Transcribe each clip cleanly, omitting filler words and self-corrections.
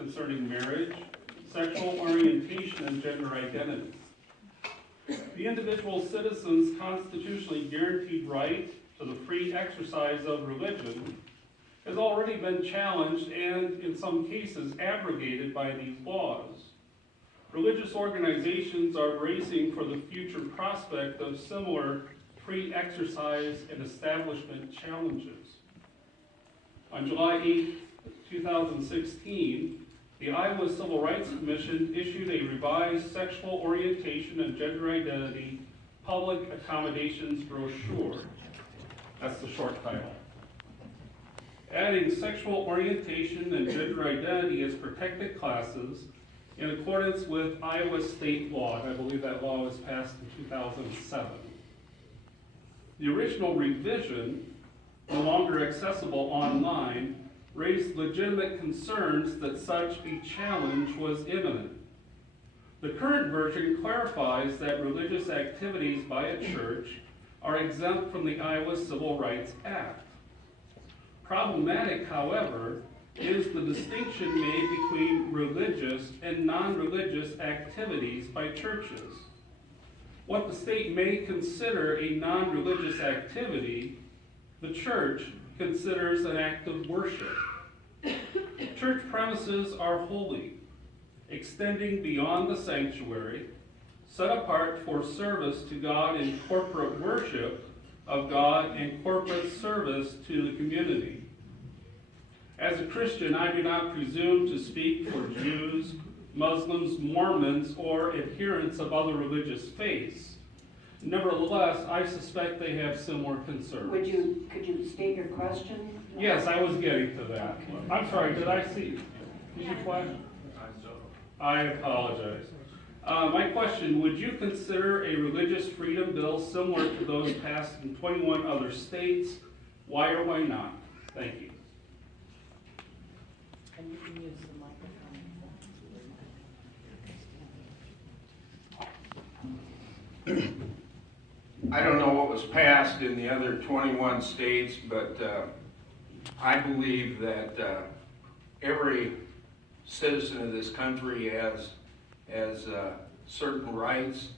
concerning marriage, sexual orientation, and gender identity. The individual citizen's constitutionally guaranteed right to the free exercise of religion has already been challenged and, in some cases, abrogated by these laws. Religious organizations are bracing for the future prospect of similar free exercise and establishment challenges. On July 8, 2016, the Iowa Civil Rights Commission issued a revised sexual orientation and gender identity public accommodations brochure. That's the short title. Adding sexual orientation and gender identity as protected classes in accordance with Iowa state law. And I believe that law was passed in 2007. The original revision, no longer accessible online, raised legitimate concerns that such a challenge was imminent. The current version clarifies that religious activities by a church are exempt from the Iowa Civil Rights Act. Problematic, however, is the distinction made between religious and non-religious activities by churches. What the state may consider a non-religious activity, the church considers an act of worship. Church premises are holy, extending beyond the sanctuary, set apart for service to God in corporate worship of God and corporate service to the community. As a Christian, I do not presume to speak for Jews, Muslims, Mormons, or adherents of other religious faiths. Nevertheless, I suspect they have similar concerns. Could you state your question? Yes, I was getting to that. I'm sorry, did I see? Did you flash? I apologize. My question, would you consider a religious freedom bill similar to those passed in 21 other states? Why or why not? Thank you. And you can use the microphone. I don't know what was passed in the other 21 states, but I believe that every citizen of this country has certain rights,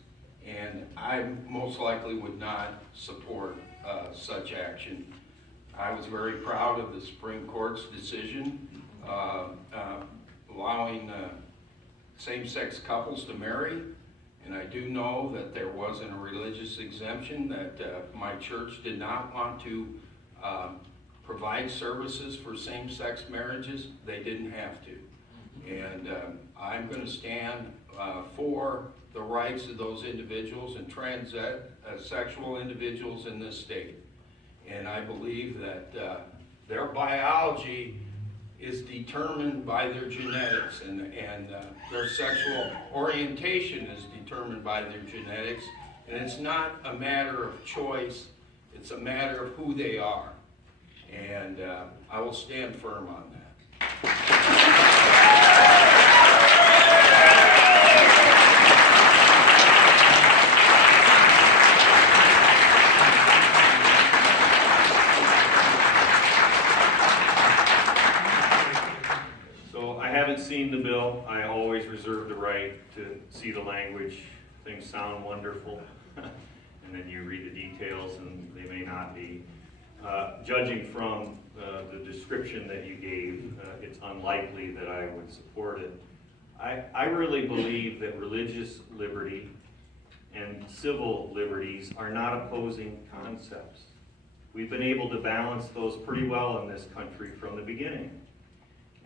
and I most likely would not support such action. I was very proud of the Supreme Court's decision allowing same-sex couples to marry, and I do know that there wasn't a religious exemption, that my church did not want to provide services for same-sex marriages. They didn't have to. And I'm going to stand for the rights of those individuals and transsexual individuals in this state. And I believe that their biology is determined by their genetics, and their sexual orientation is determined by their genetics. And it's not a matter of choice, it's a matter of who they are. And I will stand firm on that. Seen the bill. I always reserve the right to see the language. Things sound wonderful, and then you read the details and they may not be. Judging from the description that you gave, it's unlikely that I would support it. I really believe that religious liberty and civil liberties are not opposing concepts. We've been able to balance those pretty well in this country from the beginning.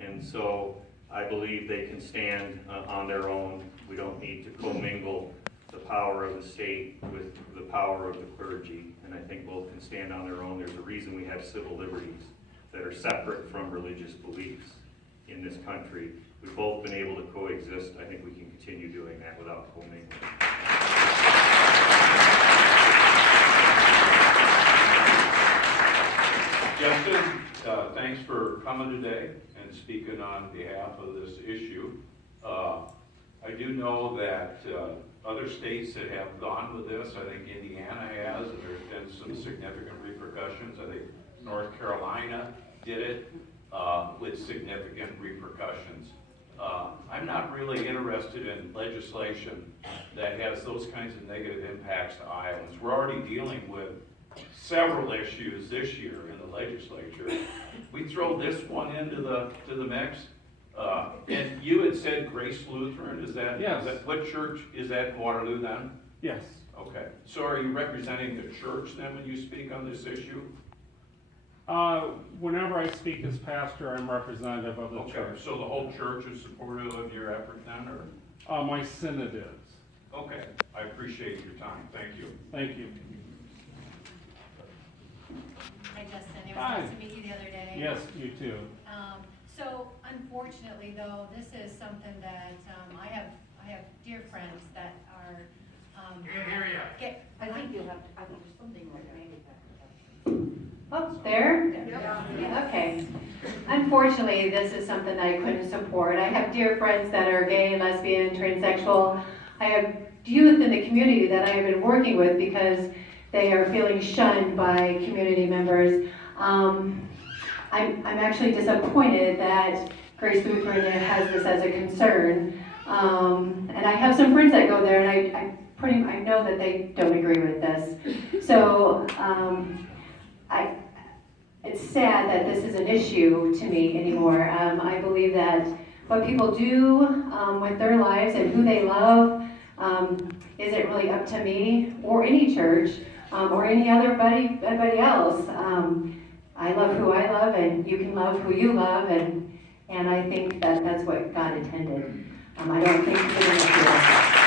And so I believe they can stand on their own. We don't need to commingle the power of the state with the power of the clergy. And I think both can stand on their own. There's a reason we have civil liberties that are separate from religious beliefs in this country. We've both been able to coexist. I think we can continue doing that without commingling. Justin, thanks for coming today and speaking on behalf of this issue. I do know that other states that have gone with this, I think Indiana has, and there's been some significant repercussions. I think North Carolina did it with significant repercussions. I'm not really interested in legislation that has those kinds of negative impacts to Iowans. We're already dealing with several issues this year in the legislature. We throw this one into the mix. And you had said Grace Lutheran, is that? Yes. What church, is that in Waterloo then? Yes. Okay, so are you representing the church then when you speak on this issue? Whenever I speak as pastor, I'm representative of the Okay, church. so the whole church is supportive of your effort then, or? My synod is. Okay, I appreciate your time, thank you. Thank you. Hi Justin, it was Hi. nice to meet you the other day. Yes, you too. So unfortunately though, this is something that, I have dear friends that are, I think you'll have to, I think there's something like maybe that. Oh, there? Yeah, okay. Unfortunately, this is something I couldn't support. I have dear friends that are gay, lesbian, transsexual. I have youth in the community that I have been working with because they are feeling shunned by community members. I'm actually disappointed that Grace Lutheran has this as a concern. And I have some friends that go there, and I know that they don't agree with this. So it's sad that this is an issue to me anymore. I believe that what people do with their lives and who they love isn't really up to me or any church or anybody else. I love who I love, and you can love who you love, and I think that that's what God intended. I don't think we're going to do it.